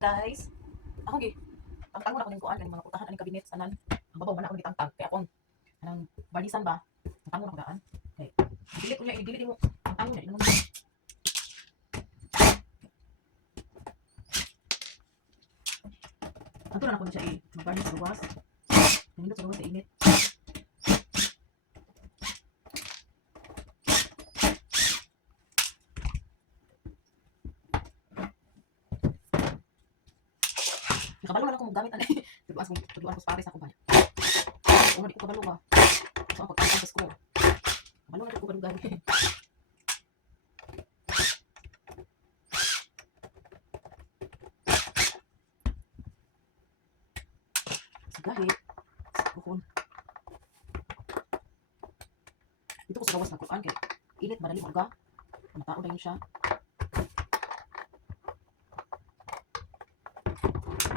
Guys, ako gi tangtang mo na ko ning kuan kaning mga putahan aning kabinet anan. Ang babaw man ako ni tangtang kay akong anang balisan ba. Tangtang mo na ko daan. Okay. Delete ko niya, i-delete mo. Tangtang mo niya. Ato na ako na siya mag-garnish sa luwas. Nindot sa luwas sa init. Nakabalo man ako maggamit ani. Tuduan ko pares ako ba. Una di ko kabalo ba. So ako tangtang sa school. Kabalo na ko balugan. Gahi. Bukon. Dito ko sa gawas na kuan kay init madali mga matao dayon siya.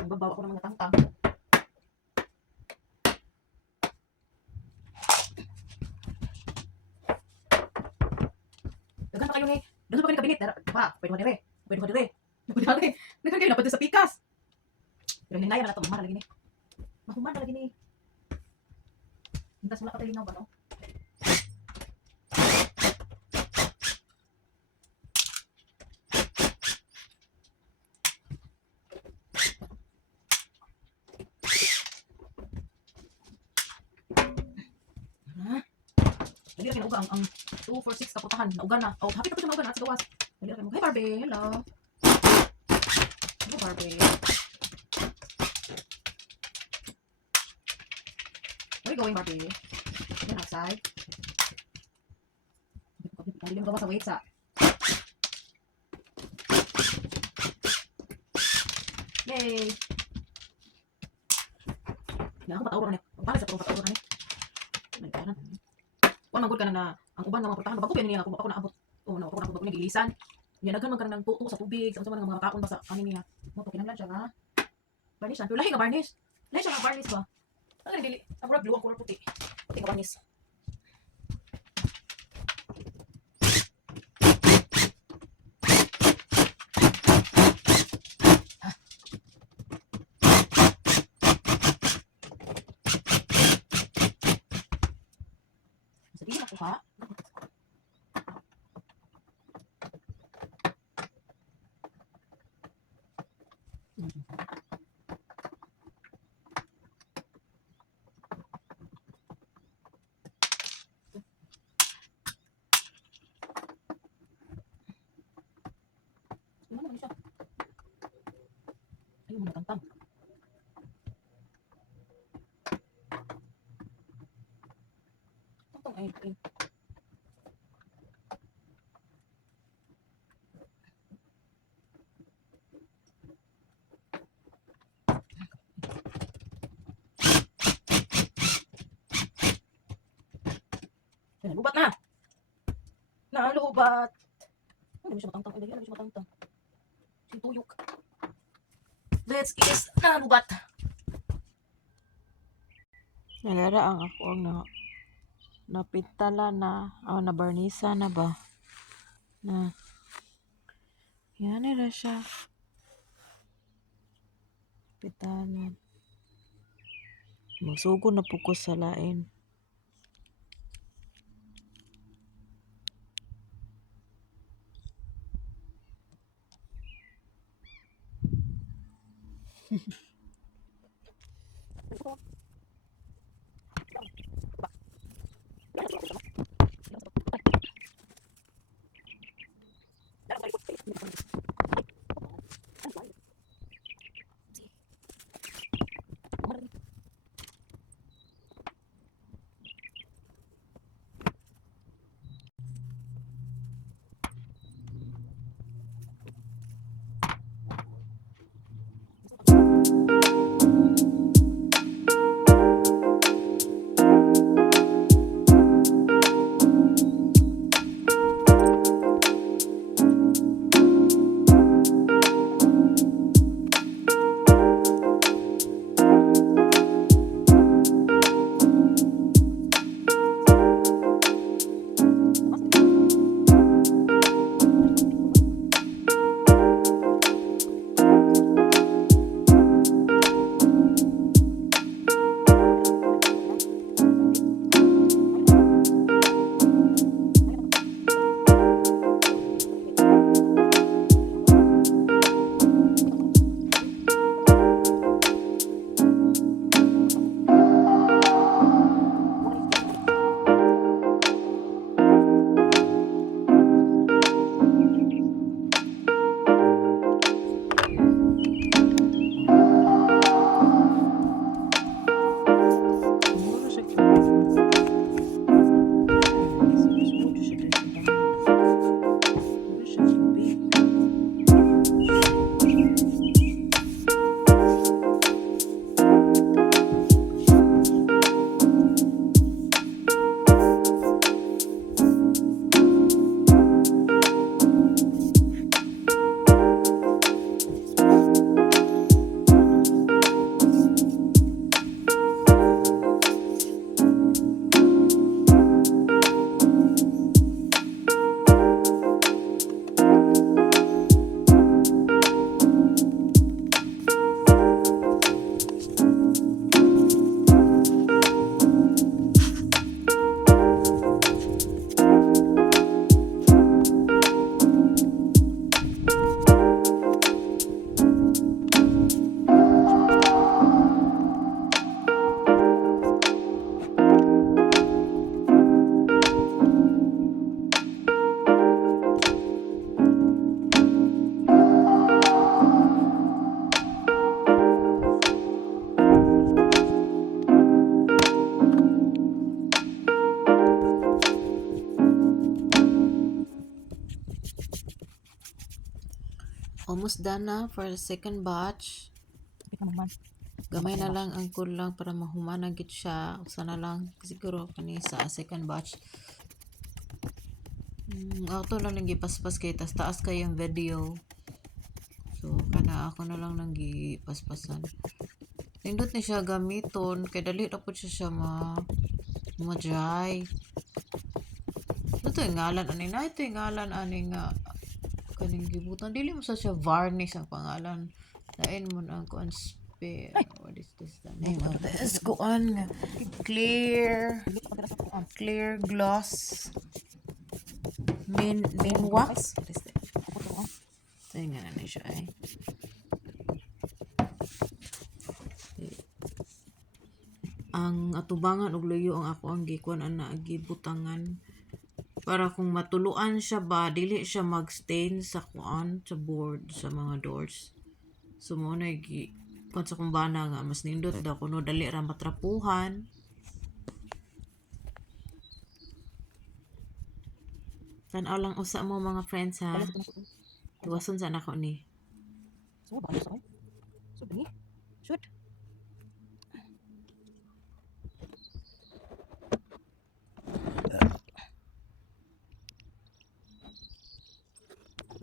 Babawa ko ng mga tangtang. Daghan pa kayo ni. Daghan pa kayo ni kabinet. Pa, pwede mo dire. Pwede mo dire. Pwede mo dire. Daghan kayo napad sa pikas. Pero hinaya na ito. Mahal lagi ni. Mahuman lagi ni. Hintas mo na patay linaw ba no? Dali lang uga ang 246 kaputahan naugan na. Oh, happy pa siya naugan at sa gawas. Dali lang mo. Hey Barbie, hello. Hello Barbie. Where are you going Barbie? You're outside. Dali lang gawas sa weights ah. Yay. Na ako patawro ka niya. Ang pala sa patawro ka niya. Nagkanan. Kung manggod ka na ang uban nga mga portahan bago niya ako naabot no ako naabot ni gilisan niya daghan man ka nang tuto sa tubig sa mga mga taon ba sa kanin niya mo to kinahanglan siya nga varnish ang lahi nga varnish lahi siya nga varnish ba ang dili ang murag blue ang color puti nga varnish sabihin ako ha. Ano naman siya? Ayun mo natantang. Tantang ay. Lubat na! Nalubat! Ano siya matangtang? Ano siya matangtang? Tuyok. Let's kiss nalubat! Nagara ang ako ang napitala na nabarnisa na ba na yan nila siya pitalan magsugo na po ko sa lain. Almost done na for the second batch. Kapit naman man. Gamay na lang ang kulang para mahumana gid siya. Usa na lang siguro kani sa second batch. Auto lang nang gipaspas kay tas taas kay yung video. So kana ako na lang nang gipaspasan. Nindot ni siya gamiton kay dali ra pud siya ma-dry. Ito yung ngalan ani na ito yung ngalan ani nga kaning gibutan dili mo sa siya varnish ang pangalan. Lain mo ang kuan what is this the name of this kuan clear gloss main wax. Tingnan na siya eh. Ang atubangan og luyo ang ako ang gikuan ana gibutangan para kung matuluan siya ba dili siya mag-stain sa kuan sa board sa mga doors. So mo na gi kung sa kumbana nga mas nindot daw kuno dali ra matrapuhan. Tan-aw lang usa mo mga friends ha. Iwason sa nako ni. So, ba so? So, ni. Shoot.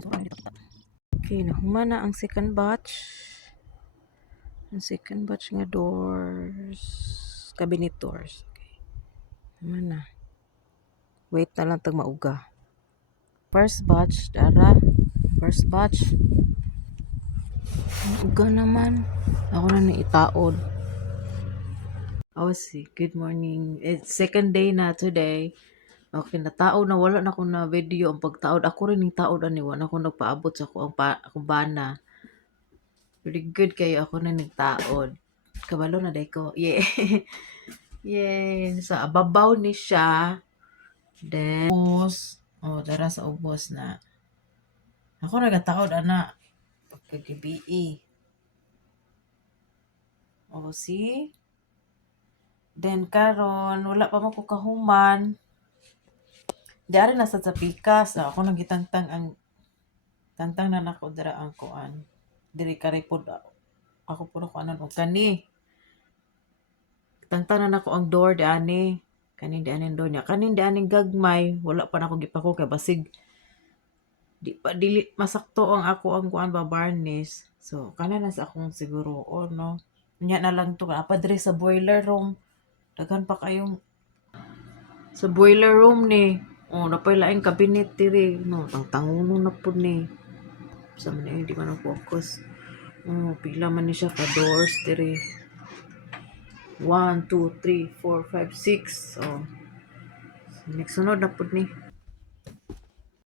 So, dito kita. Okay, nahuman na ang second batch. Ang second batch nga doors. Cabinet doors. Okay. Nahuman na. Wait na lang tag mauga. First batch, dara. First batch. Uga naman. Ako na ni itaod. Oh, see. Good morning. It's second day na today. Okay, nataod na wala na ko na video ang pagtaod. Ako rin yung taod ani wala ako nagpaabot sa akong bana. Pretty good kayo ako na nagtaod. Kabalo na day ko. Yeah. Yay. Sa ababaw ni siya. Then, ubos. Oh, dara sa ubos na. Ako nagataod ana. Pagkagibi. Oh, see? Then karon wala pa mo ko kahuman. Diari na sa pikas. Ako nang gitangtang ang tangtang na nako dira ang kuan. Diri kare pod ako puro ko anon og kani. Tangtang na nako ang door di ani. Kanin di aning door niya. Kanin di aning gagmay. Wala pa nako gipako kay basig di pa dili masakto ang ako ang kuan ba varnish. So kana na sa akong siguro no. Nya na lang to apa diri sa boiler room. Daghan pa kayong sa boiler room ni. Oh, napay laing cabinet diri. No, tangtanguno na pud ni. Sa man di man focus. Oh, pila man ni siya ka doors diri. 1, 2, 3, 4, 5, 6. Oh. Next sunod na pud ni.